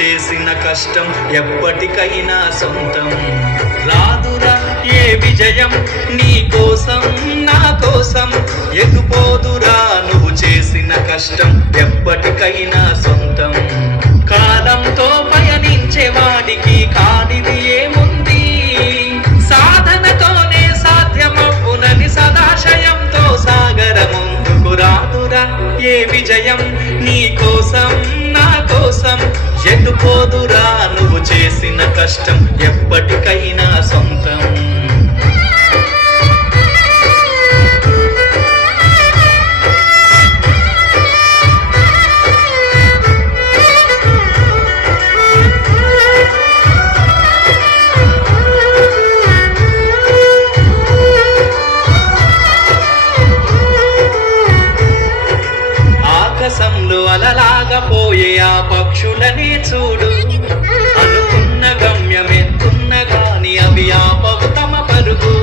చేసిన కష్టం ఎప్పటికైనా సొంతం. రాదురా ఏ విజయం నీ కోసం నా కోసం, ఎదుపోదురా నువ్వు చేసిన కష్టం ఎప్పటికైనా సొంతం. కాలంతో పయనించే వాడికి కానిది ఏముంది, సాధనతోనే సాధ్యమవునని సదాశయంతో సాగర ముందుకు. రాదురా ఏ విజయం నీ కోసం నా కోసం, ఎదుపోదురా నువ్వు చేసిన కష్టం ఎప్పటికైనా సొంతం. ఆకాశంలో అలలాగా పోయే ఆ పక్షులనే చూడు, అనుకున్న గమ్యం ఎంతున్న గాని అవి ఆపవు తమ పరుగు.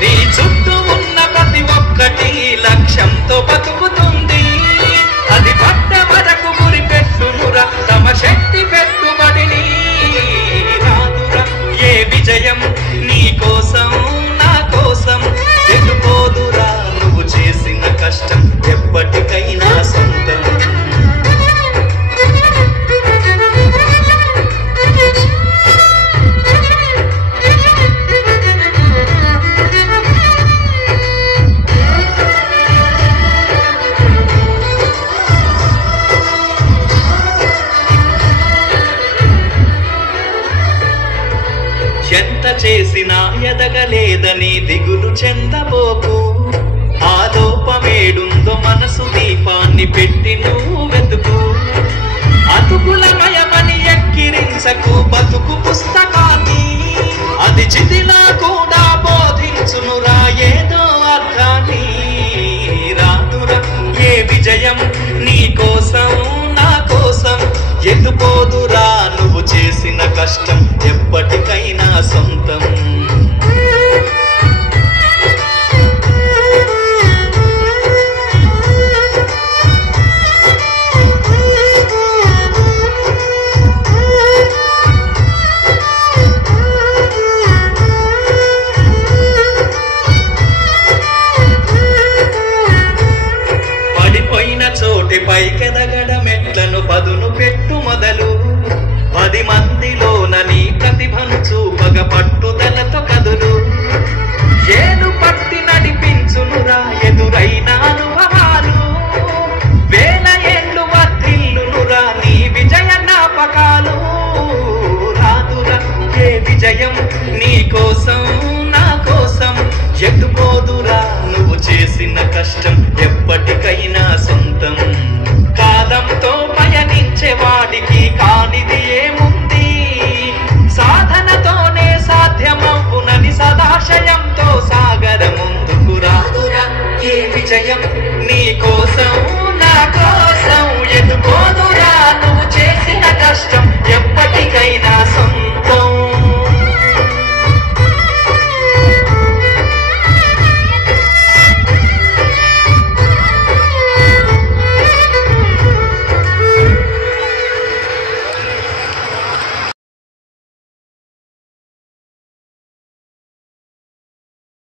నీ చుట్టూ ఉన్న ప్రతి ఒక్కటి లక్ష్యంతో బతుకుతుంది, అది పడ్డ వరకు గురి పెట్టునురా తమ శక్తి పెట్టుబడిని. రాదురా ఏ విజయం నీ కోసం నా కోసం, ఎదుపోదురా నువ్వు చేసిన కష్టం ఎప్పటికైనా సొంతం. ఎంత చేసినా ఎదగలేదని దిగులు చెందబోకు, ఆ లోపమేడుందో మనసు దీపాన్ని పెట్టి నువ్వు వెతుకు. అతుకులమయమని ఎక్కిరించకు బతుకు పుస్తకాన్ని, అది చితిలా కూడా బోధించునురా ఏదో అర్థాన్ని. రాదురా ఏ విజయం నీ కోసం నా కోసం, ఎదుపోదురా నువ్వు చేసిన కష్టం ఎప్పటికైనా సొంతం. పడిపోయిన చోటి పైకెదగడ మెట్లను పదును పెట్టు మొదలు, 10 మందిలోన నీ ప్రతిభను చూపగ పట్టుదలతో కదులు. ఏను పట్టి నడిపించునురా ఎదురైన అనుభవాలు, వేల ఏళ్ళు వర్ధిల్లునురా నీ విజయ జ్ఞాపకాలు. రాదురా ఏ విజయం నీ కోసం నా కోసం, ఎదుపోదురా నువ్వు చేసిన కష్టం ఎప్పటికైనా సొంతం. కాలంతో పయనించే వాడికి కానిది ఏం